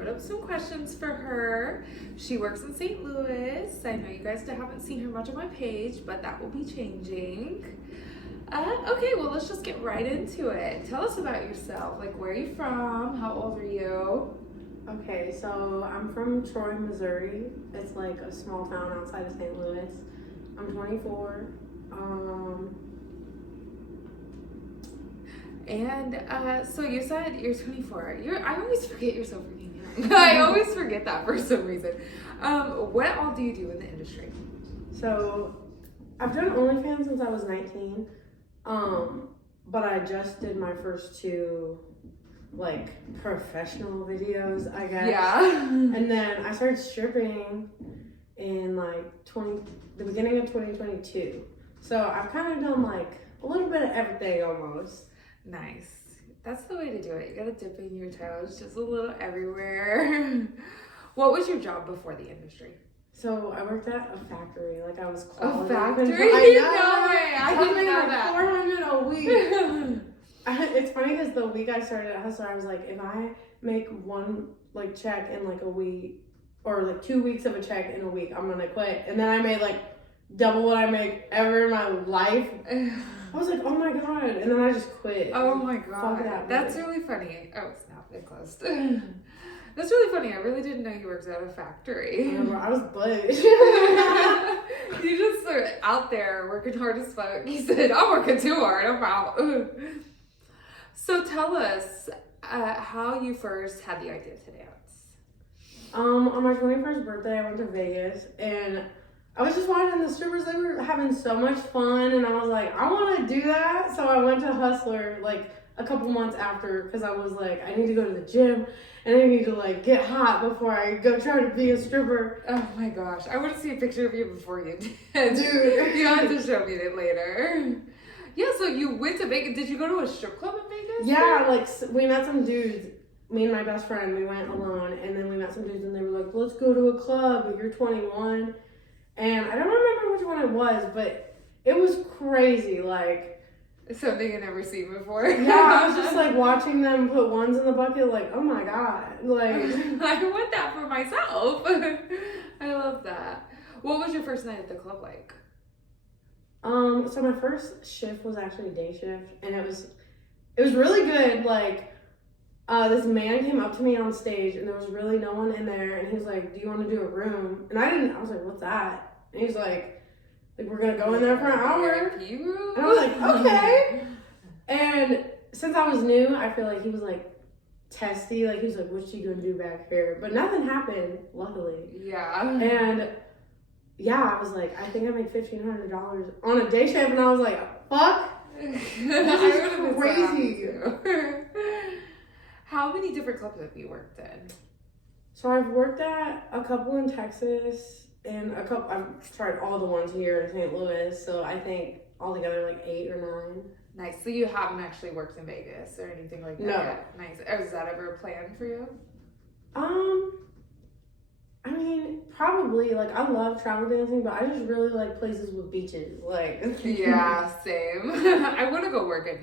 wrote up some questions for her. She works in St. Louis. I know you guys haven't seen her much on my page, but that will be changing. Okay, well, let's just get right into it. Tell us about yourself. Like, where are you from? How old are you? Okay, so I'm from Troy, Missouri. It's like a small town outside of St. Louis. I'm 24. So you said you're 24. I always forget you're so freaking young. I always forget that for some reason. What all do you do in the industry? So I've done OnlyFans since I was 19. But I just did my first two like professional videos, I guess. Yeah. And then I started stripping in like the beginning of 2022. So I've kind of done like a little bit of everything almost. Nice. That's the way to do it. You gotta dip in your toes just a little everywhere. What was your job before the industry? So I worked at a factory. Like I was A quality factory? control. No way. I was didn't making know like that. 400 a week. It's funny because the week I started at Hustler, I was like, if I make one like check in like a week, or like 2 weeks of a check in a week, I'm gonna quit. And then I made like double what I make ever in my life. I was like, oh my god, and then I just quit. Oh my god, that's really funny. Oh snap, it closed. That's really funny. I really didn't know you worked at a factory. I was butch. You just are out there working hard as fuck. You said, I'm working too hard. I'm out. So tell us how you first had the idea to dance. On my 21st birthday, I went to Vegas, and I was just watching the strippers. They were having so much fun, and I was like, I want to do that. So I went to Hustler like a couple months after, because I was like, I need to go to the gym, and I need to like get hot before I go try to be a stripper. Oh my gosh, I want to see a picture of you before you did. Dude, you have to show me it later. Yeah, so you went to Vegas. Did you go to a strip club in Vegas? Yeah, like we met some dudes. Me and my best friend, we went alone, and then we met some dudes, and they were like, let's go to a club. You're 21. And I don't remember which one it was, but it was crazy. Like, something I've never seen before. Yeah, I was just like watching them put ones in the bucket, like, oh my god. Like, I want that for myself. I love that. What was your first night at the club like? So my first shift was actually day shift, and it was really good. Like, this man came up to me on stage, and there was really no one in there, and he was like, do you want to do a room? And I was like, what's that? And he's like we're gonna go in there for an hour. And I was like, okay. And since I was new, I feel like he was like testy. Like he was like, what's she gonna do back here? But nothing happened, luckily. Yeah. And yeah, I was like, I think I made $1,500 on a day shift, and I was like, fuck. This is crazy. How many different clubs have you worked in? So I've worked at a couple in Texas, and I've tried all the ones here in St. Louis, so I think altogether like 8 or 9. Nice. So you haven't actually worked in Vegas or anything like that yet? Nice. Is that ever a plan for you? I mean, probably. Like, I love travel dancing, but I just really like places with beaches. Like, yeah, same. I want to go work at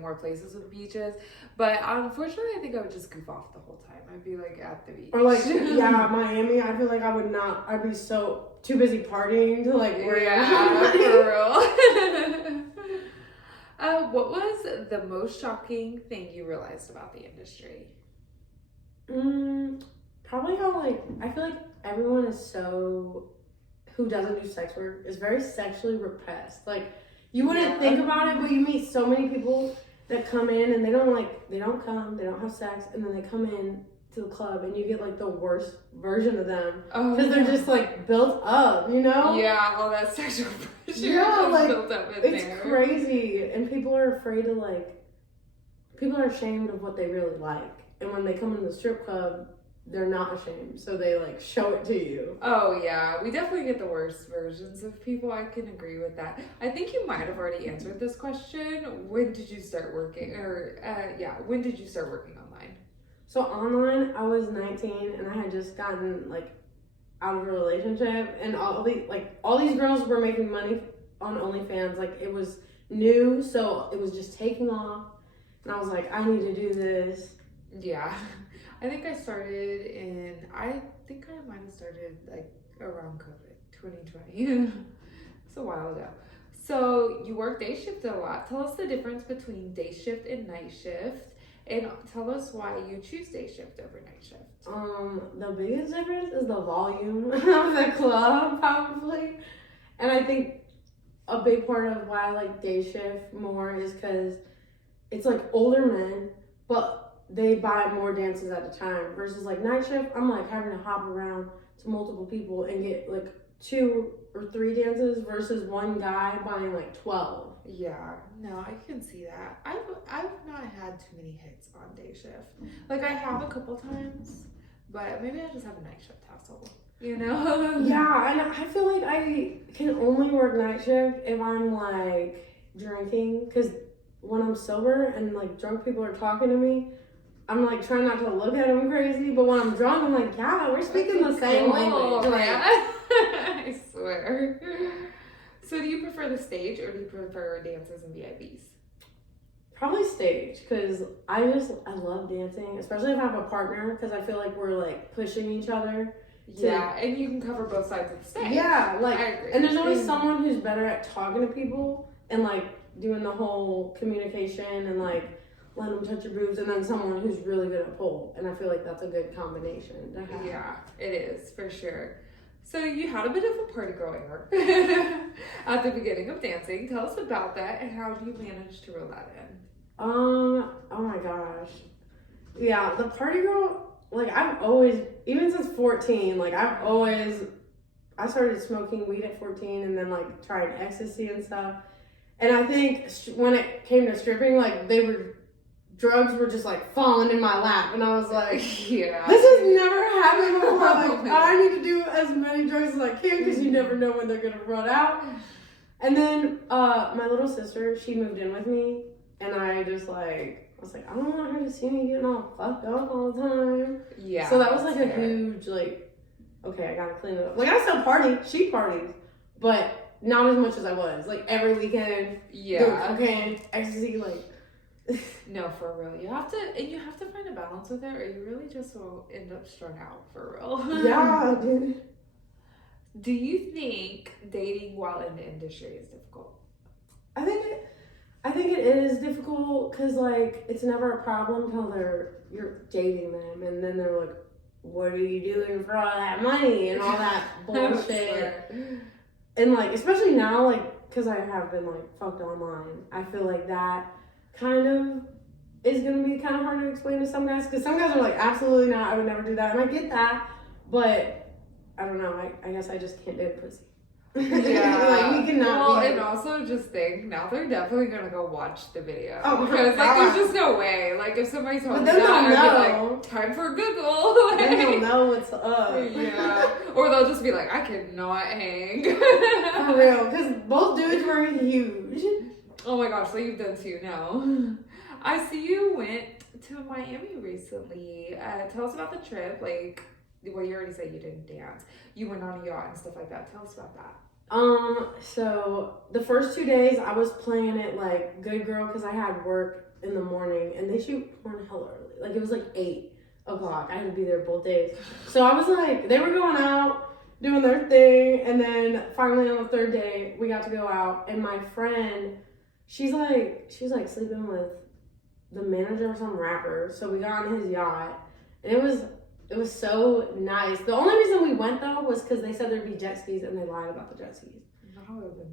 more places with beaches, but unfortunately, I think I would just goof off the whole time. I'd be like at the beach. Or like, yeah, Miami. I feel like I would not. I'd be so too busy partying to like worry about for real. What was the most shocking thing you realized about the industry? Probably how like I feel like everyone who doesn't do sex work is very sexually repressed. Like you wouldn't think about it, but you meet so many people that come in and they don't come, they don't have sex, and then they come in to the club and you get like the worst version of them because they're just like built up, you know? Yeah, all that sexual pressure built up in it's there. crazy, and people are afraid to people are ashamed of what they really like, and when they come in the strip club, they're not ashamed, so they like show it to you. Oh yeah, we definitely get the worst versions of people. I can agree with that. I think you might have already answered this question. When did you start working? When did you start working online? So online, I was 19 and I had just gotten like out of a relationship, and all these girls were making money on OnlyFans. Like it was new, so it was just taking off, and I was like, I need to do this. Yeah. I think I started I think I might have started like around COVID, 2020. It's a while ago. So you work day shift a lot. Tell us the difference between day shift and night shift, and tell us why you choose day shift over night shift. The biggest difference is the volume of the club, probably. And I think a big part of why I like day shift more is because it's like older men, but they buy more dances at a time. Versus like night shift, I'm like having to hop around to multiple people and get like 2 or 3 dances versus one guy buying like 12. Yeah, no, I can see that. I've not had too many hits on day shift. Like I have a couple times, but maybe I just have a night shift hassle. You know? Yeah, and I feel like I can only work night shift if I'm like drinking, because when I'm sober and like drunk people are talking to me, I'm like trying not to look at them crazy, but when I'm drunk, I'm like, yeah, we're speaking the same language. Like, I swear. So do you prefer the stage or do you prefer dances and VIPs? probably stage, because I love dancing, especially if I have a partner, because I feel like we're like pushing each other. Yeah, and you can cover both sides of the stage. Yeah, like, I agree. And there's always someone who's better at talking to people and like doing the whole communication and like letting them touch your boobs, and then someone who's really good at pole. And I feel like that's a good combination to have. Yeah, it is for sure. So you had a bit of a party growing up at the beginning of dancing. Tell us about that and how do you manage to reel that in? Oh my gosh. Yeah, the party girl, like I've always, even since 14, like I started smoking weed at 14 and then like trying ecstasy and stuff. And I think when it came to stripping, like drugs were just like falling in my lap. And I was like, yeah, this has never happened before. Like I need to do as many drugs as I can because you never know when they're going to run out. And then my little sister, she moved in with me. And I was like, I don't want her to see me getting all fucked up all the time. Yeah. So that was like a huge, like, okay, I gotta clean it up. Like, I still party. She parties. But not as much as I was. Like, every weekend. Yeah. Okay, ecstasy, like. No, for real. You have to find a balance with it or you really just will end up strung out, for real. Yeah, dude. Do you think dating while in the industry is difficult? I think it is difficult because, like, it's never a problem until you're dating them, and then they're like, what are you doing for all that money and all that bullshit? And, like, especially now, like, because I have been, like, fucked online, I feel like that kind of is going to be kind of hard to explain to some guys, because some guys are like, absolutely not, I would never do that, and I get that, but I don't know, I guess I just can't do pussy. Yeah. Like, we cannot. Well, and also just think now they're definitely gonna go watch the video. Oh, because like there's just no way. Like if somebody told me that, I'd be like, time for Google. Like, they don't know what's up. Yeah. Or they'll just be like, I cannot hang. For real, because both dudes were huge. Oh my gosh, so you've done 2 now. I see you went to Miami recently. Tell us about the trip. Like, well, you already said you didn't dance. You went on a yacht and stuff like that. Tell us about that. So the first 2 days I was playing it like good girl because I had work in the morning and they shoot porn hella early. Like it was like 8 o'clock. I had to be there both days. So I was like, they were going out, doing their thing, and then finally on the 3rd day we got to go out, and my friend, she was like sleeping with the manager of some rapper. So we got on his yacht, and it was so nice. The only reason we went though was because they said there'd be jet skis, and they lied about the jet skis.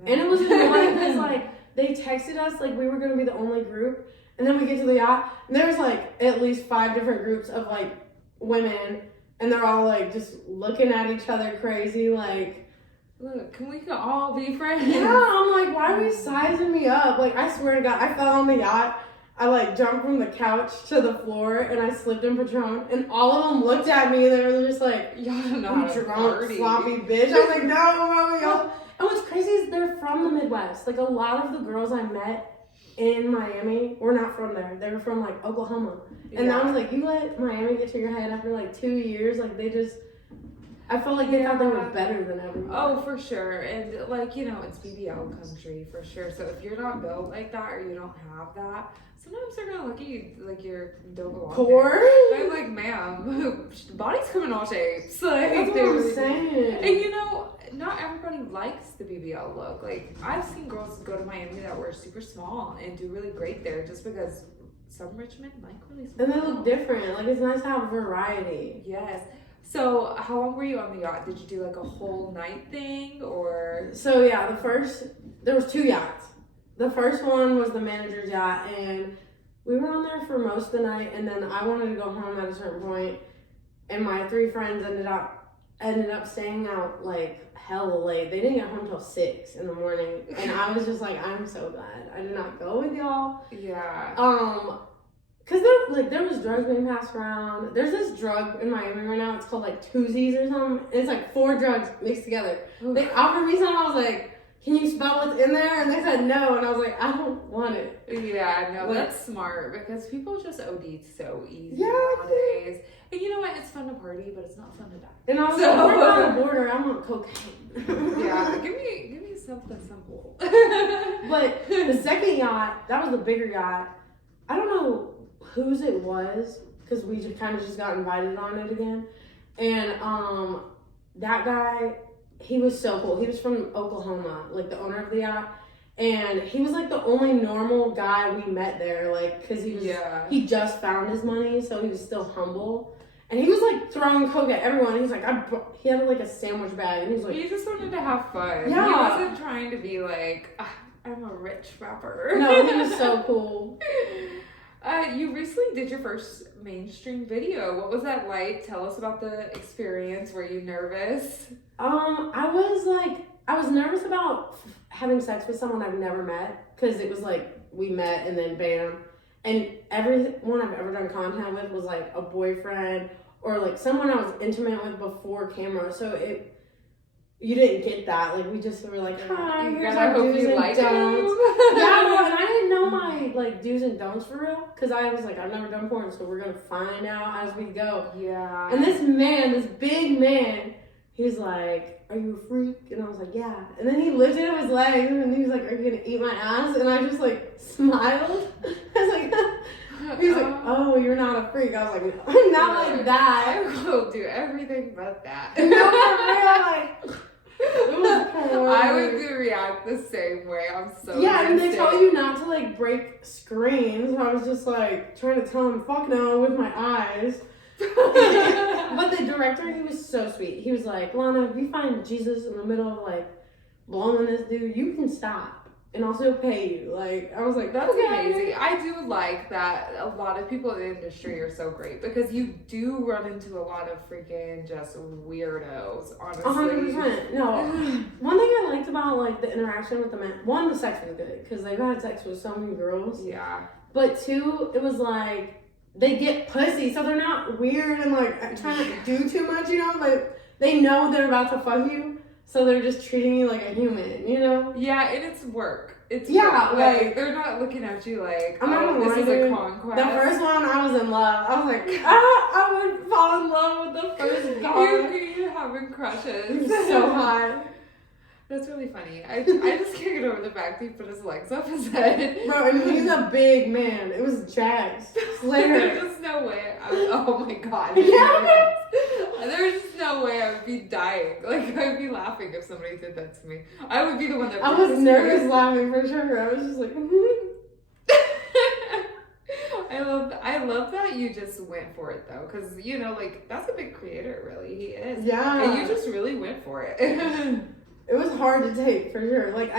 And it was annoying because like they texted us like we were gonna be the only group, and then we get to the yacht, and there was like at least 5 different groups of like women, and they're all like just looking at each other crazy, like, look, can we all be friends? Yeah, I'm like, why are we sizing me up? Like, I swear to God, I fell on the yacht. I like jumped from the couch to the floor and I slipped in Patron, and all of them looked at me. They were just like, y'all know you drunk, sloppy bitch. I was like, no, mama, y'all. And what's crazy is they're from the Midwest. Like a lot of the girls I met in Miami were not from there. They were from like Oklahoma. And I was like, you let Miami get to your head after like 2 years? Like they just. I felt like they thought they were better than everyone. Oh, for sure. And like, you know, it's BBL country for sure. So if you're not built like that or you don't have that, sometimes they're gonna look at you like you don't belong poor. there. I'm like, ma'am, the body's coming all shapes. Like, That's what I'm saying. And you know, not everybody likes the BBL look. Like, I've seen girls go to Miami that wear super small and do really great there just because some rich men like really small. And they look different. Like, it's nice to have variety. Yes. So, how long were you on the yacht? Did you do like a whole night thing or? So, yeah, there was 2 yachts. The first one was the manager's yacht, and we were on there for most of the night, and then I wanted to go home at a certain point, and my 3 friends ended up staying out like hella late. They didn't get home till 6 in the morning, and I was just like, I'm so glad I did not go with y'all. Yeah. Cause there was drugs being passed around. There's this drug in Miami right now. It's called like twosies or something. It's like 4 drugs mixed together. They offered me some. I was like, "Can you spell what's in there?" And they said no. And I was like, "I don't want it." Yeah, no, Like, that's smart because people just OD so easy Yeah. nowadays. And you know what? It's fun to party, but it's not fun to die. And I was So- like, "We're on the border. I want cocaine." Yeah, give me something simple. But the second yacht, that was the bigger yacht. I don't know whose it was because we just kind of just got invited on it again. And that guy, he was so cool. He was from Oklahoma, like the owner of the yacht. And he was like the only normal guy we met there, like, because he just found his money, so he was still humble. And he was like throwing coke at everyone. He's like, he had like a sandwich bag, and he was like, He just wanted to have fun. Yeah. He wasn't trying to be like, I'm a rich rapper. no, he was so cool. You recently did your first mainstream video. What was that like? Tell us about the experience. Were you nervous? I was nervous about having sex with someone I've never met, because it was like we met and then bam. And everyone I've ever done content with was like a boyfriend or like someone I was intimate with before camera. So you didn't get that. Like, we just were like, hi, You here's gotta our hope do's you and like don'ts. him. Yeah, well, and I didn't know my like do's and don'ts for real, because I was like, I've never done porn, so we're gonna find out as we go. Yeah. And this big man, he's like, are you a freak? And I was like, yeah. And then he lifted up his legs and he was like, are you gonna eat my ass? And I just like smiled. I was like, he was like, oh, you're not a freak. I was like, I'm not like that. I will do everything but that. No, for real, like, it was horrible. I would react the same way. I'm so Yeah, and they against tell it. you not to like break screens. So I was just like trying to tell him fuck no with my eyes. But the director, he was so sweet. He was like, Lana, if you find Jesus in the middle of like blowing this dude, you can stop and I'll still pay you. Like, I was like, That's okay. amazing. I do like that a lot of people in the industry are so great because you do run into a lot of freaking just weirdos, honestly. 100%. No. One thing I liked about like the interaction with the men, one, the sex was good because they've had sex with so many girls. Yeah. But 2, it was like they get pussy, so they're not weird and like trying to do too much, you know? Like, they know they're about to fuck you, so they're just treating you like a human, you know? Yeah, and it's work. It's Yeah, work. like, they're not looking at you like, I'm not oh, gonna this lie, is dude. a conquest. The first one, I was in love. I was like, I would fall in love with the first guy. You're having crushes. He was so hot. That's really funny. I just can't get over the fact he put his legs up his head. Bro, and he's a big man. It was Jax. Slater. There's just no way. Oh my god. Yeah. There's just no way I would be dying. Like, I would be laughing if somebody did that to me. I would be the one that I was nervous laughing for sure. I was just like, I love that you just went for it though, because you know, like, that's a big creator, really. He is. yeah. And you just really went for it. It was hard to take for sure. Like,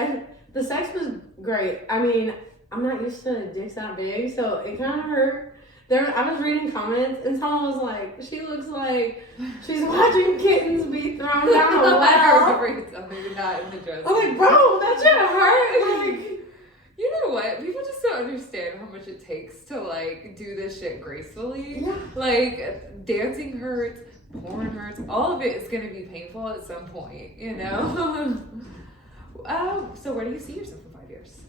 the sex was great. I mean, I'm not used to dicks that big, so it kind of hurt. I was reading comments and someone was like, she looks like she's watching kittens be thrown down a well. I remember something that in the dress. I'm like, bro, that shit hurt. Like, you know what? People just don't understand how much it takes to like do this shit gracefully. yeah. Like, dancing hurts, porn hurts, all of it is gonna be painful at some point, you know? So where do you see yourself in 5 years?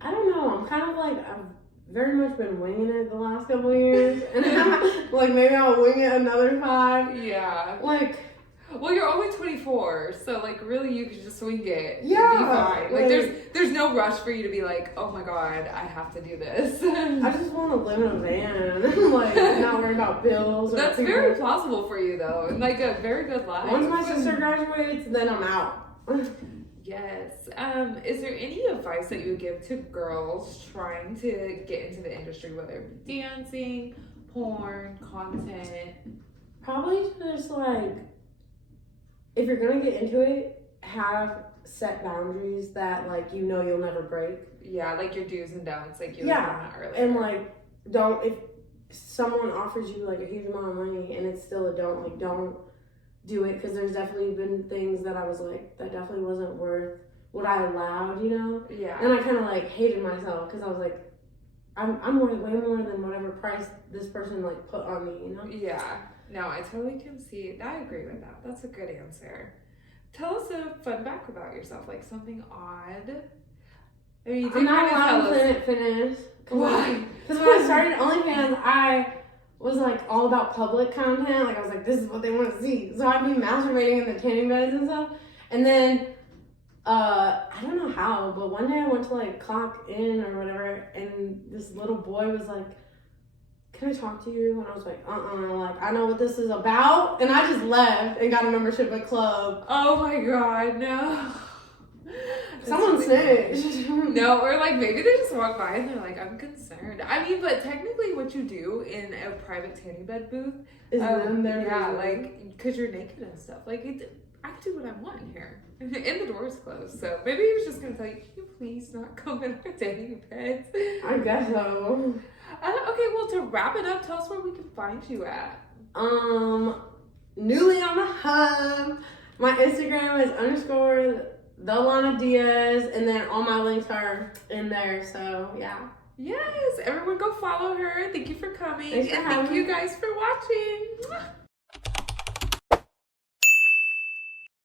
I don't know. I'm kind of like, I've very much been winging it the last couple of years. And Like, maybe I'll wing it another 5. Yeah. Like, well, you're only 24, so like really you could just swing it. Yeah, and be fine. Like like- there's no rush for you to be like, oh my god, I have to do this. I just want to live in a van. Like, not worry about bills. Or That's people. very plausible for you though, and like a very good life. Once my sister graduates, then I'm out. Yes. Is there any advice that you would give to girls trying to get into the industry, whether it be dancing, porn, content? Probably just like, if you're gonna get into it, have set boundaries that like you'll never break. Yeah, like your do's and don'ts, like you were Yeah, talking about earlier. and like don't, if someone offers you like a huge amount of money and it's still a don't, like don't do it, because there's definitely been things that I was like, that definitely wasn't worth what I allowed, you know. Yeah. And I kind of like hated myself because I was like, I'm worth way more than whatever price this person like put on me, you know. Yeah. No, I totally can see. I agree with that. That's a good answer. Tell us a fun fact about yourself, like something odd. I mean, you I'm did not kind allowed of on tell us. Planet Fitness. Why? Because when I started OnlyFans, I was like all about public content. Like I was like, this is what they want to see. So I'd be masturbating in the tanning beds and stuff. And then I don't know how, but one day I went to like clock in or whatever, and this little boy was like, can I talk to you? And I was like, like, I know what this is about. And I just left and got a membership at club. Oh my god, no. Someone snitched. No, or like maybe they just walk by and they're like, I'm concerned. I mean, but technically what you do in a private tanning bed booth Is them there? yeah, like, because you're naked and stuff. Like, I can do what I want in here. And the door is closed. So maybe he was just going to tell you, can you please not come in our tanning beds? I guess so. Okay, well, to wrap it up, tell us where we can find you at. Newly on the hub. My Instagram is _the Lana Diaz, and then all my links are in there. So yeah. Yes, everyone go follow her. Thank you for coming. Thanks for and having thank you me. guys for watching.